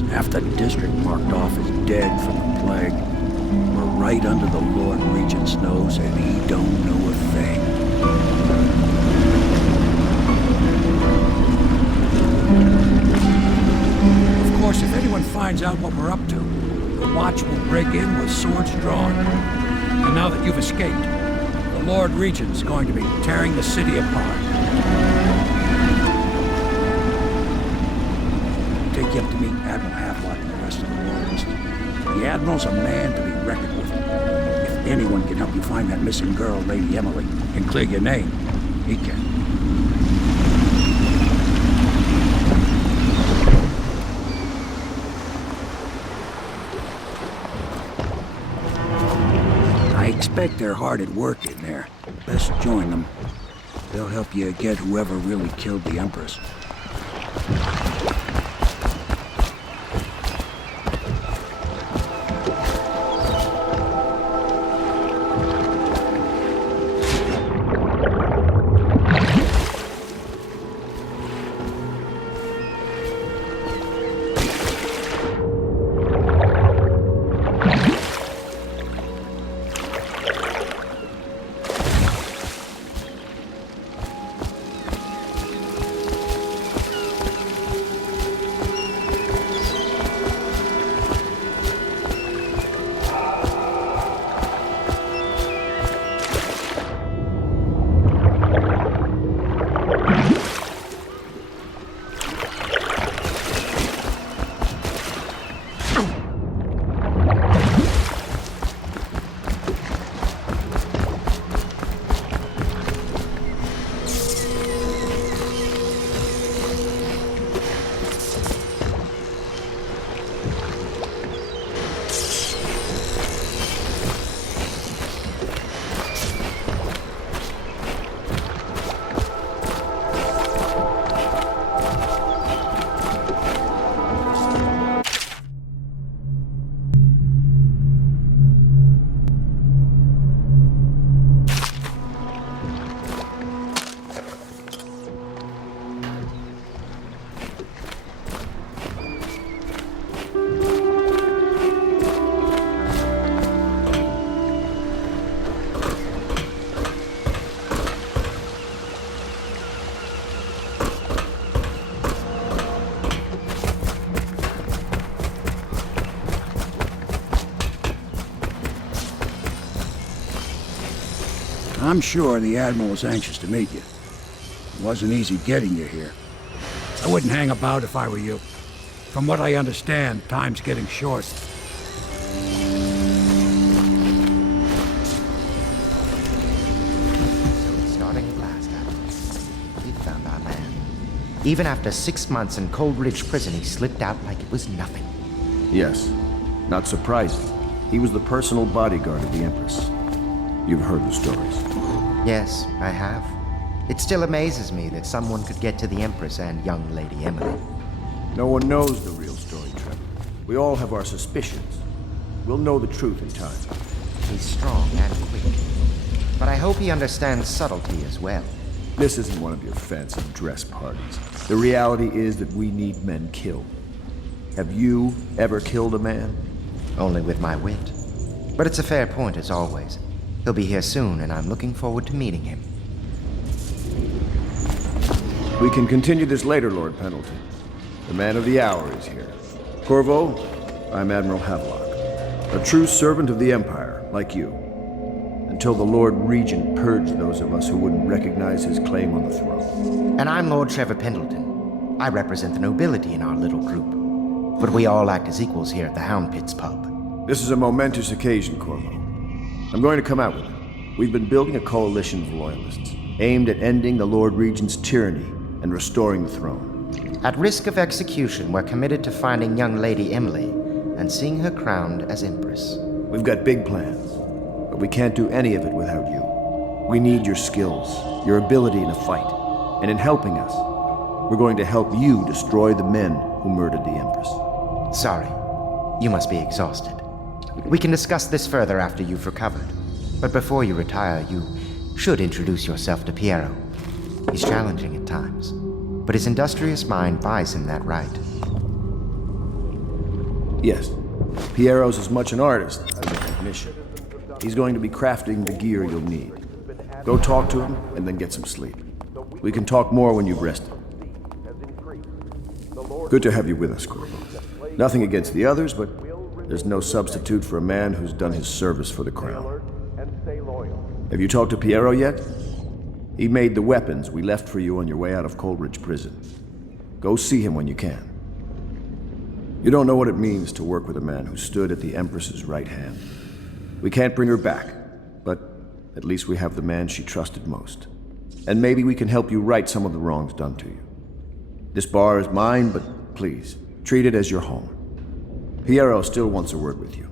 ruins, half the district marked off as dead from the plague. We're right under the Lord Regent's nose, and he don't know a thing. Of course, if anyone finds out what we're up to, the Watch will break in with swords drawn. And now that you've escaped, the Lord Regent's going to be tearing the city apart. Take you up to meet Admiral Havelock and the rest of the Loyalists. The Admiral's a man to be reckoned with. If anyone can help you find that missing girl, Lady Emily, and clear your name, he can. I expect they're hard at work in there. Best join them. They'll help you get whoever really killed the Empress. I'm sure the Admiral was anxious to meet you. It wasn't easy getting you here. I wouldn't hang about if I were you. From what I understand, time's getting short. Starting at last, Admiral. We found our man. Even after 6 months in Cold Ridge Prison, he slipped out like it was nothing. Yes. Not surprising. He was the personal bodyguard of the Empress. You've heard the stories. Yes, I have. It still amazes me that someone could get to the Empress and young Lady Emily. No one knows the real story, Trevor. We all have our suspicions. We'll know the truth in time. He's strong and quick. But I hope he understands subtlety as well. This isn't one of your fancy dress parties. The reality is that we need men killed. Have you ever killed a man? Only with my wit. But it's a fair point as always. He'll be here soon, and I'm looking forward to meeting him. We can continue this later, Lord Pendleton. The man of the hour is here. Corvo, I'm Admiral Havelock. A true servant of the Empire, like you. Until the Lord Regent purged those of us who wouldn't recognize his claim on the throne. And I'm Lord Trevor Pendleton. I represent the nobility in our little group. But we all act as equals here at the Hound Pits pub. This is a momentous occasion, Corvo. I'm going to come out with it. We've been building a coalition of loyalists, aimed at ending the Lord Regent's tyranny and restoring the throne. At risk of execution, we're committed to finding young Lady Emily and seeing her crowned as Empress. We've got big plans, but we can't do any of it without you. We need your skills, your ability in a fight, and in helping us, we're going to help you destroy the men who murdered the Empress. Sorry, you must be exhausted. We can discuss this further after you've recovered. But before you retire, you should introduce yourself to Piero. He's challenging at times, but his industrious mind buys him that right. Yes. Piero's as much an artist as a technician. He's going to be crafting the gear you'll need. Go talk to him, and then get some sleep. We can talk more when you've rested. Good to have you with us, Corvo. Nothing against the others, but there's no substitute for a man who's done his service for the crown. Have you talked to Piero yet? He made the weapons we left for you on your way out of Coleridge Prison. Go see him when you can. You don't know what it means to work with a man who stood at the Empress's right hand. We can't bring her back, but at least we have the man she trusted most. And maybe we can help you right some of the wrongs done to you. This bar is mine, but please, treat it as your home. Piero still wants a word with you.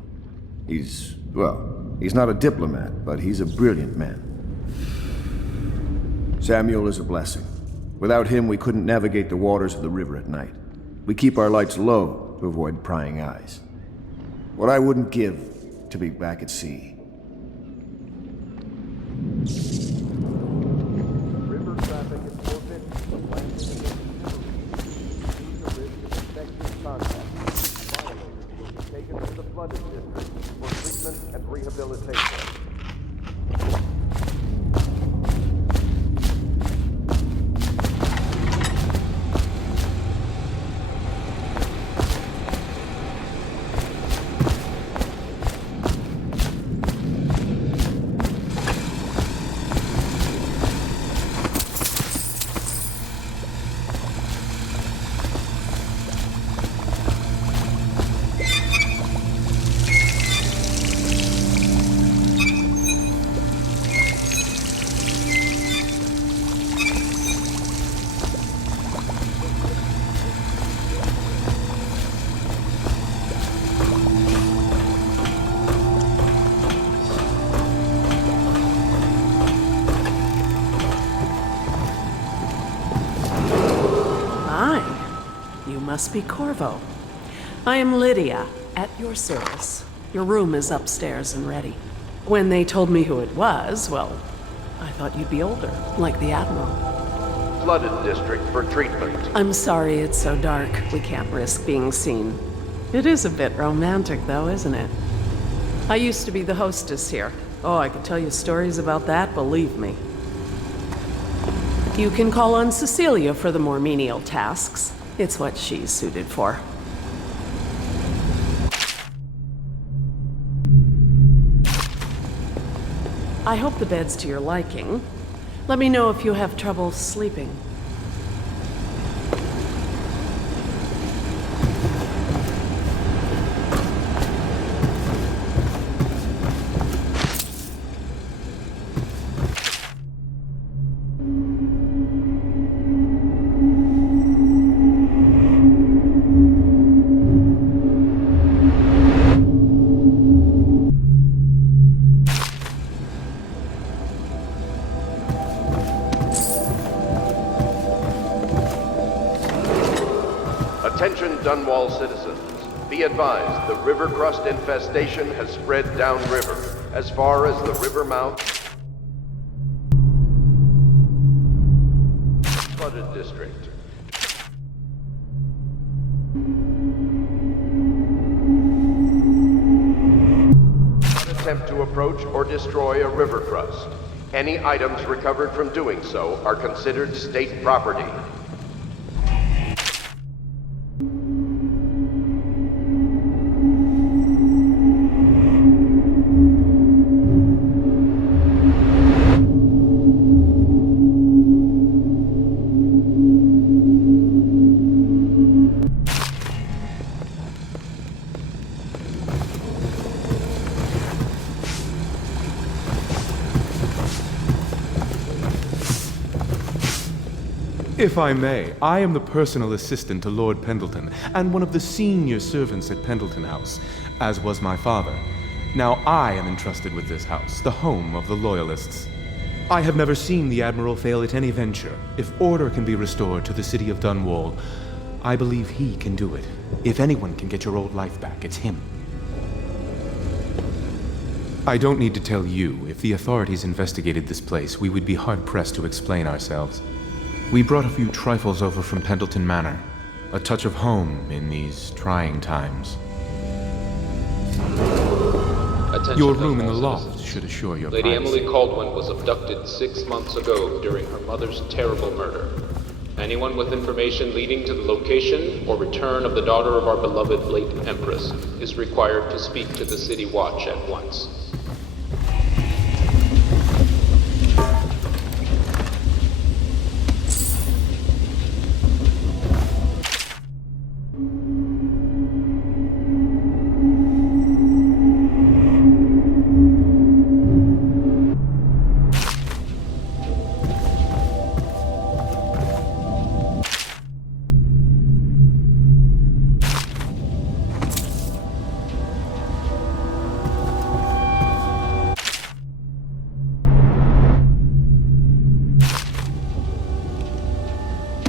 He's not a diplomat, but he's a brilliant man. Samuel is a blessing. Without him, we couldn't navigate the waters of the river at night. We keep our lights low to avoid prying eyes. What I wouldn't give to be back at sea. River traffic is forfeit. The landing is the risk of infectious contact. Violators will be taken to the flooded district for treatment and rehabilitation. Must be Corvo. I am Lydia, at your service. Your room is upstairs and ready. When they told me who it was, well, I thought you'd be older, like the Admiral. Flooded district for treatment. I'm sorry it's so dark. We can't risk being seen. It is a bit romantic, though, isn't it? I used to be the hostess here. Oh, I could tell you stories about that, believe me. You can call on Cecilia for the more menial tasks. It's what she's suited for. I hope the bed's to your liking. Let me know if you have trouble sleeping. Attention Dunwall citizens. Be advised, the river crust infestation has spread downriver, as far as the river mouth. Flooded district. Not attempt to approach or destroy a river crust. Any items recovered from doing so are considered state property. If I may, I am the personal assistant to Lord Pendleton, and one of the senior servants at Pendleton House, as was my father. Now I am entrusted with this house, the home of the Loyalists. I have never seen the Admiral fail at any venture. If order can be restored to the city of Dunwall, I believe he can do it. If anyone can get your old life back, it's him. I don't need to tell you, if the authorities investigated this place, we would be hard-pressed to explain ourselves. We brought a few trifles over from Pendleton Manor. A touch of home in these trying times. Your room in the loft should assure your Lady privacy. Emily Caldwin was abducted 6 months ago during her mother's terrible murder. Anyone with information leading to the location or return of the daughter of our beloved late Empress is required to speak to the City Watch at once.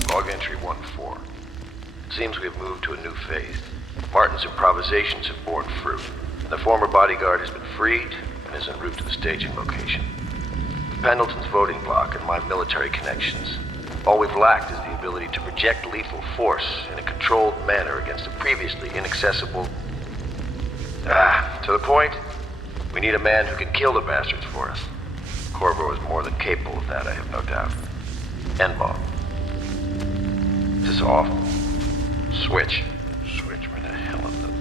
Log entry 1-4. It seems we have moved to a new phase. Martin's improvisations have borne fruit. The former bodyguard has been freed and is en route to the staging location. Pendleton's voting block and my military connections. All we've lacked is the ability to project lethal force in a controlled manner against a previously inaccessible... to the point, we need a man who can kill the bastards for us. Corvo is more than capable of that, I have no doubt. N-bomb. This is awful. Switch. Switch, where the hell is it?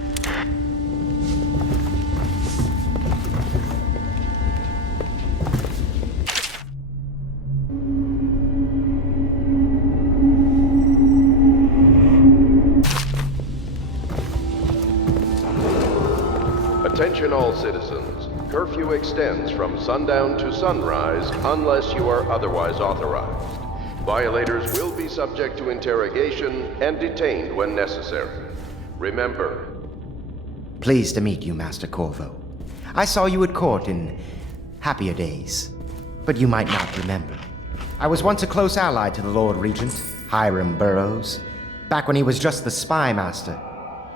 Attention all citizens. Curfew extends from sundown to sunrise unless you are otherwise authorized. Violators will be subject to interrogation and detained when necessary. Remember, Pleased to meet you, Master Corvo. I saw you at court in happier days, but you might not remember. I was once a close ally to the Lord Regent, Hiram Burroughs, back when he was just the spy master.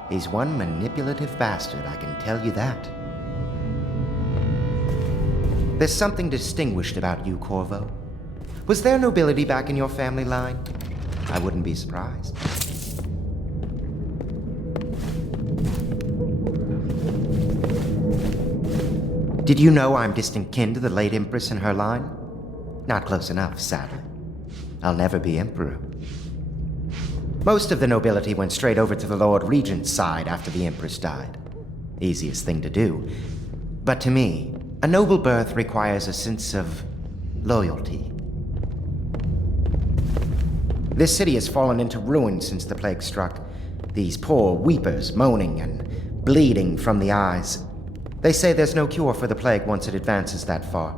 He's one manipulative bastard, I can tell you that. There's something distinguished about you, Corvo. Was there nobility back in your family line? I wouldn't be surprised. Did you know I'm distant kin to the late Empress and her line? Not close enough, sadly. I'll never be Emperor. Most of the nobility went straight over to the Lord Regent's side after the Empress died. Easiest thing to do. But to me, a noble birth requires a sense of loyalty. This city has fallen into ruin since the plague struck. These poor weepers moaning and bleeding from the eyes. They say there's no cure for the plague once it advances that far.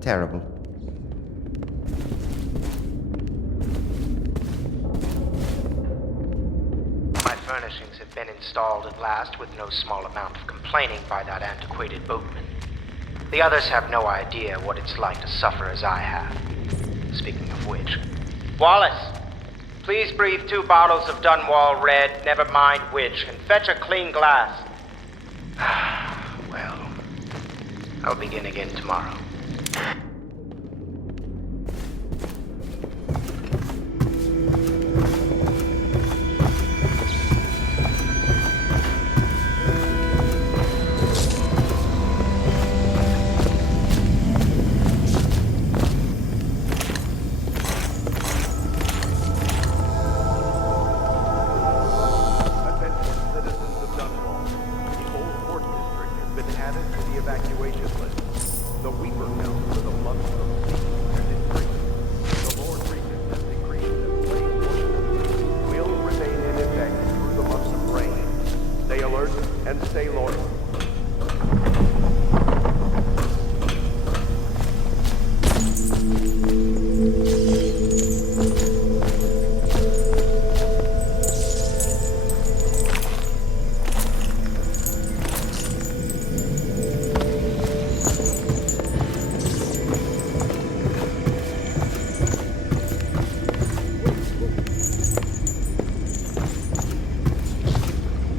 Terrible. My furnishings have been installed at last with no small amount of complaining by that antiquated boatman. The others have no idea what it's like to suffer as I have. Speaking of which... Wallace! Please breathe 2 bottles of Dunwall Red, never mind which, and fetch a clean glass. Well, I'll begin again tomorrow.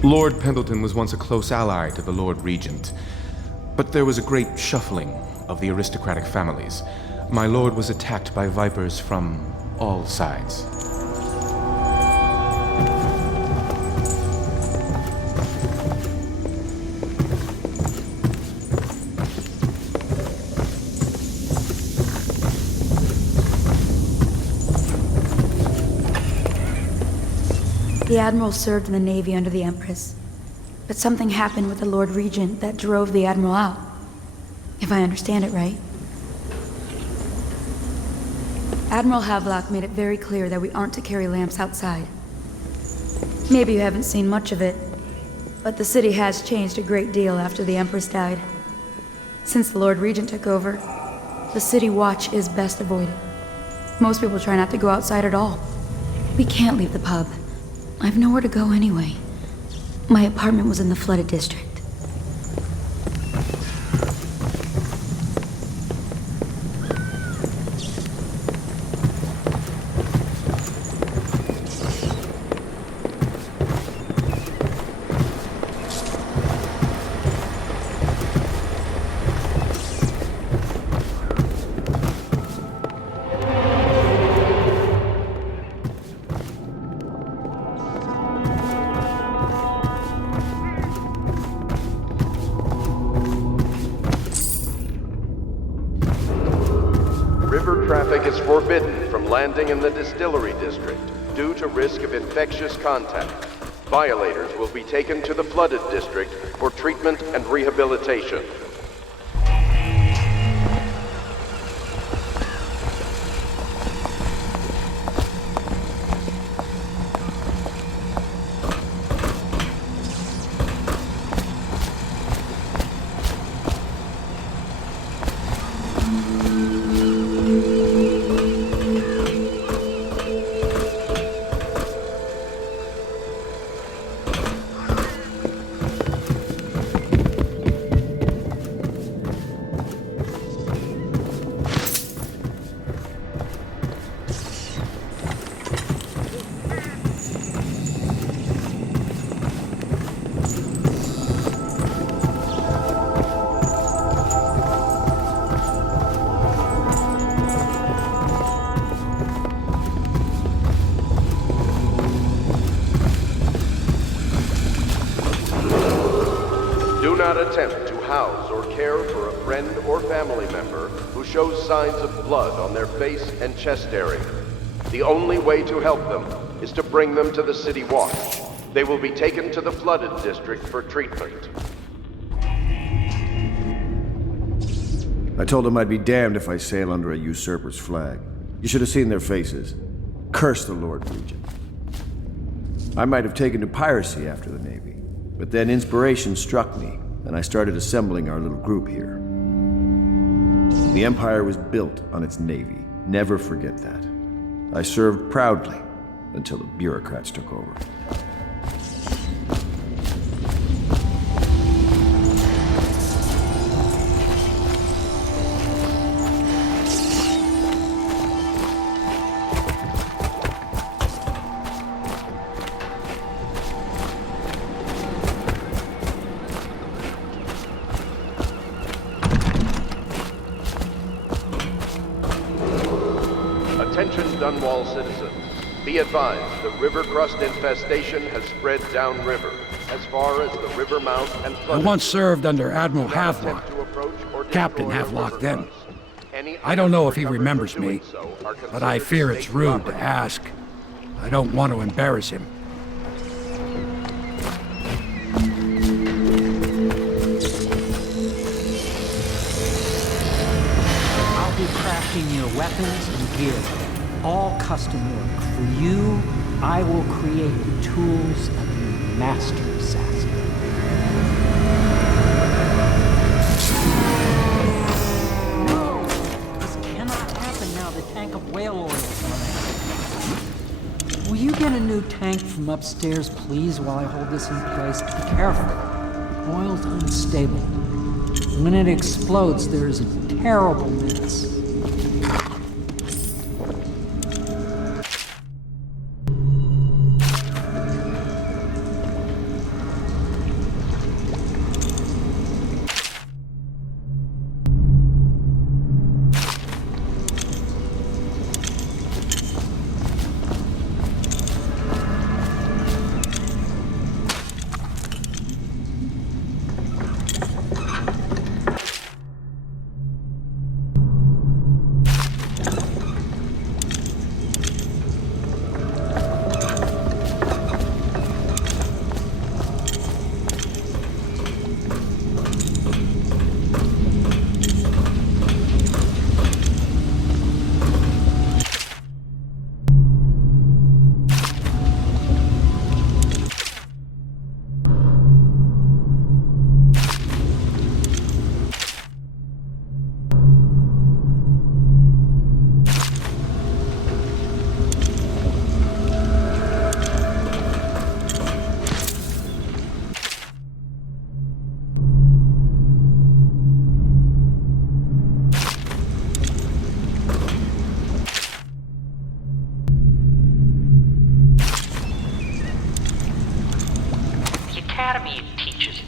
Lord Pendleton was once a close ally to the Lord Regent, but there was a great shuffling of the aristocratic families. My lord was attacked by vipers from all sides. The Admiral served in the Navy under the Empress, but something happened with the Lord Regent that drove the Admiral out. If I understand it right. Admiral Havelock made it very clear that we aren't to carry lamps outside. Maybe you haven't seen much of it, but the city has changed a great deal after the Empress died. Since the Lord Regent took over, the city watch is best avoided. Most people try not to go outside at all. We can't leave the pub. I've nowhere to go anyway. My apartment was in the flooded district. River traffic is forbidden from landing in the distillery district due to risk of infectious contact. Violators will be taken to the flooded district for treatment and rehabilitation. Do not attempt to house or care for a friend or family member who shows signs of blood on their face and chest area. The only way to help them is to bring them to the City Watch. They will be taken to the flooded district for treatment. I told them I'd be damned if I sail under a usurper's flag. You should have seen their faces. Curse the Lord Regent. I might have taken to piracy after the Navy, but then inspiration struck me, and I started assembling our little group here. The Empire was built on its Navy. Never forget that. I served proudly until the bureaucrats took over. Attention Dunwall citizens. Be advised, the river crust infestation has spread downriver, as far as the river mouth and I flooded. once served under Admiral Havelock, Captain Havelock then. I don't know if he remembers me, but I fear it's rude to ask. I don't want to embarrass him. I'll be crafting your weapons and gear, all custom work. For you, I will create the tools of a master assassin. No! This cannot happen now. The tank of whale oil is running. Will you get a new tank from upstairs, please, while I hold this in place? Be careful. Oil's unstable. When it explodes, there is a terrible mess.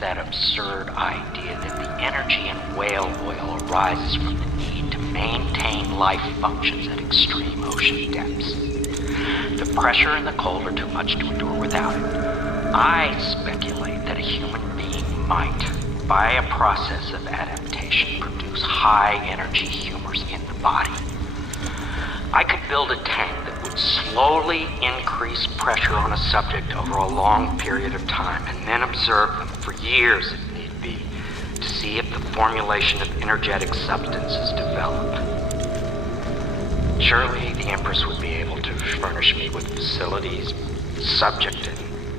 that absurd idea that the energy in whale oil arises from the need to maintain life functions at extreme ocean depths. The pressure and the cold are too much to endure without it. I speculate that a human being might, by a process of adaptation, produce high-energy humors in the body. I could build a tank that would slowly increase pressure on a subject over a long period of time, and then observe them for years if need be, to see if the formulation of energetic substances developed. Surely the Empress would be able to furnish me with facilities subject to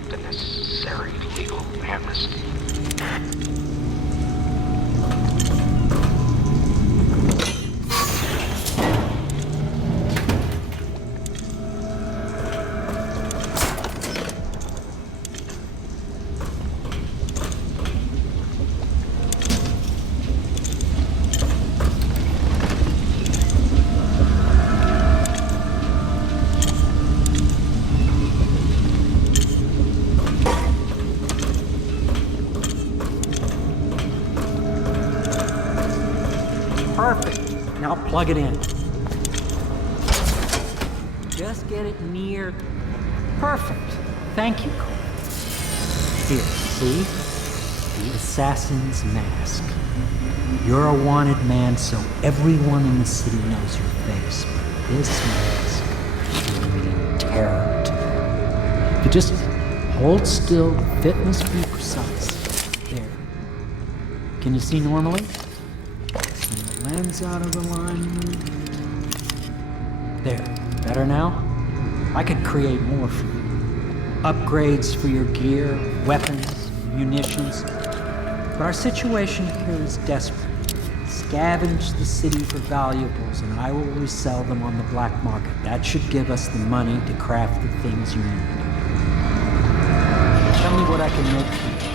the necessary legal amnesty. Perfect. Now plug it in. Just get it near. Perfect. Thank you, Cole. Here, see? The assassin's mask. You're a wanted man, so everyone in the city knows your face. But this mask will mean terror to them. If you just hold still, the fit must be precise. There. Can you see normally? Lens out of alignment. There. Better now? I could create more for you. Upgrades for your gear, weapons, munitions. But our situation here is desperate. Scavenge the city for valuables and I will resell them on the black market. That should give us the money to craft the things you need. Tell me what I can make for you.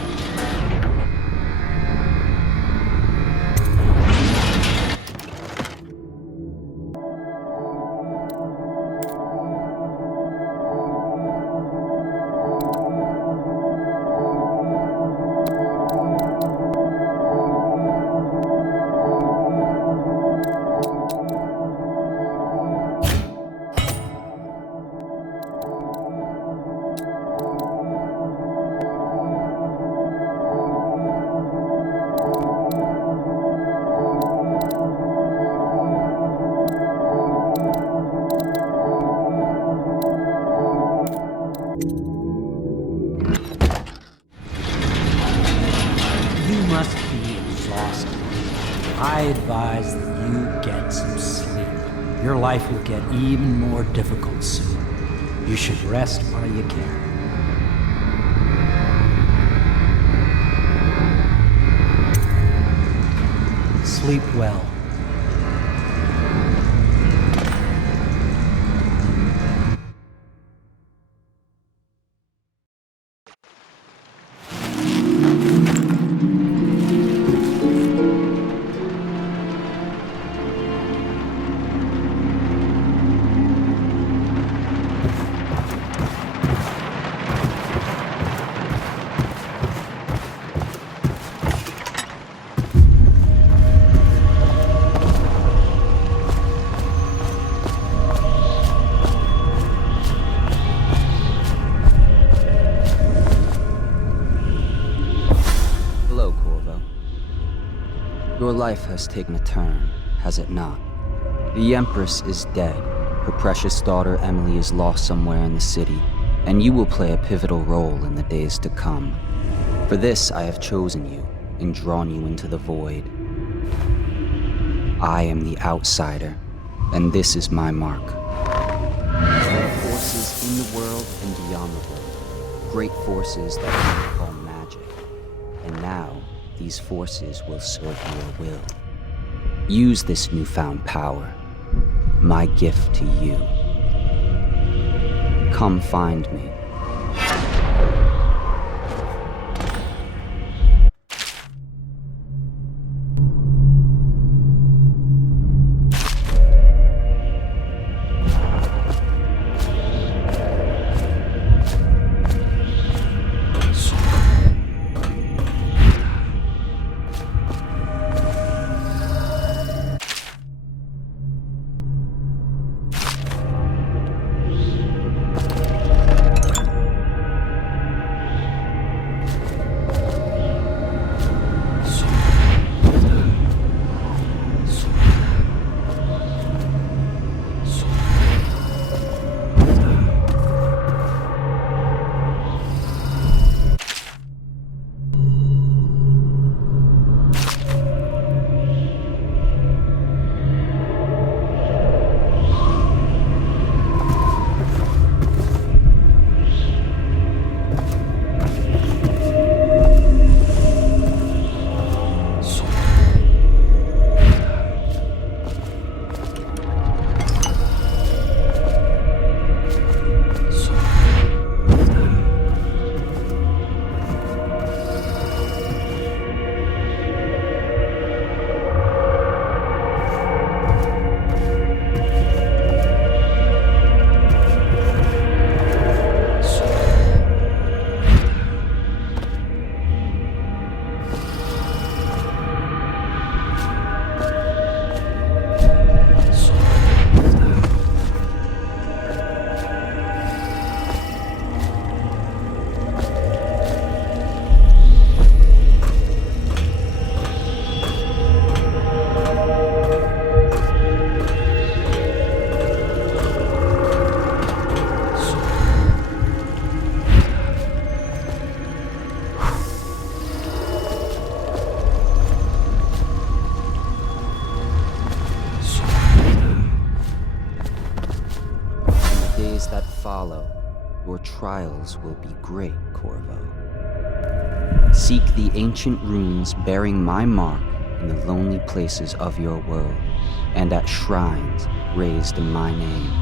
I advise that you get some sleep. Your life will get even more difficult soon. You should rest while you can. Sleep well. Your life has taken a turn, has it not? The Empress is dead. Her precious daughter Emily is lost somewhere in the city, and you will play a pivotal role in the days to come. For this I have chosen you and drawn you into the void. I am the outsider, and this is my mark. There are forces in the world and beyond the world, great forces that we call magic, and now these forces will serve your will. Use this newfound power, my gift to you. Come find me. your trials will be great, Corvo. Seek the ancient runes bearing my mark in the lonely places of your world, and at shrines raised in my name.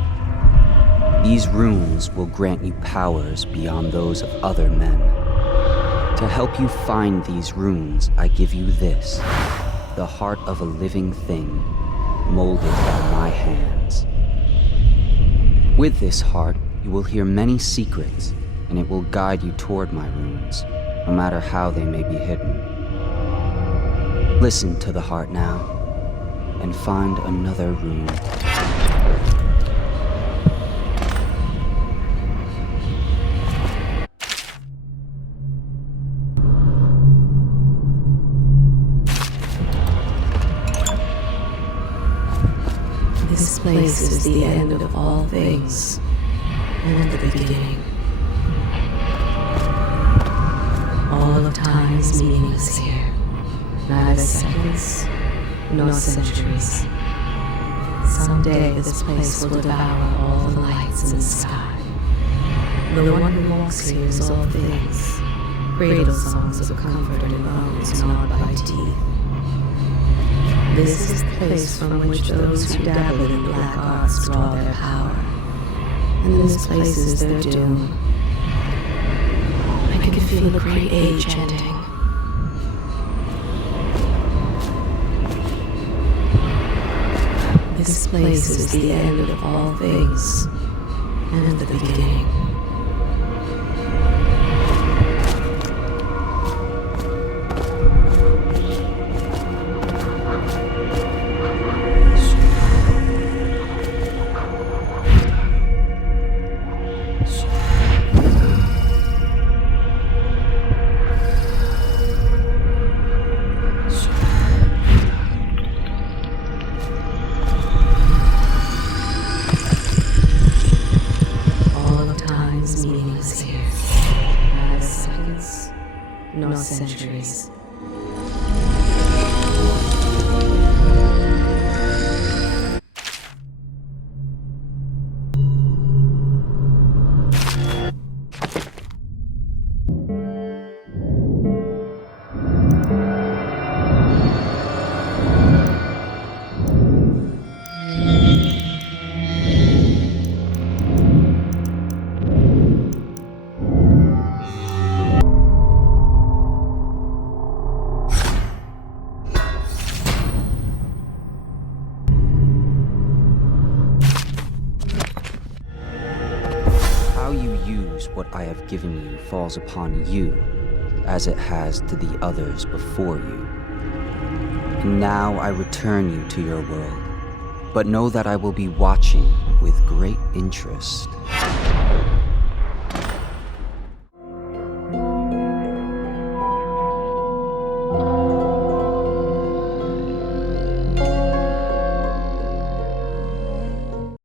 These runes will grant you powers beyond those of other men. To help you find these runes, I give you this, the heart of a living thing, molded by my hands. With this heart, you will hear many secrets, and it will guide you toward my runes, no matter how they may be hidden. Listen to the heart now, and find another rune. This place is the end of all things, and the beginning. All of time is meaningless here. Neither seconds, nor centuries. Someday this place will devour all the lights in the sky. The one who walks here is all things. Cradle songs of comfort and bones gnawed by teeth. This is the place from which those who dabble in black arts draw their power. And this place is their doom. I can feel a great age ending. This place is the end of all things, and the beginning. Nor centuries. What I have given you falls upon you, as it has to the others before you. And now I return you to your world, but know that I will be watching with great interest.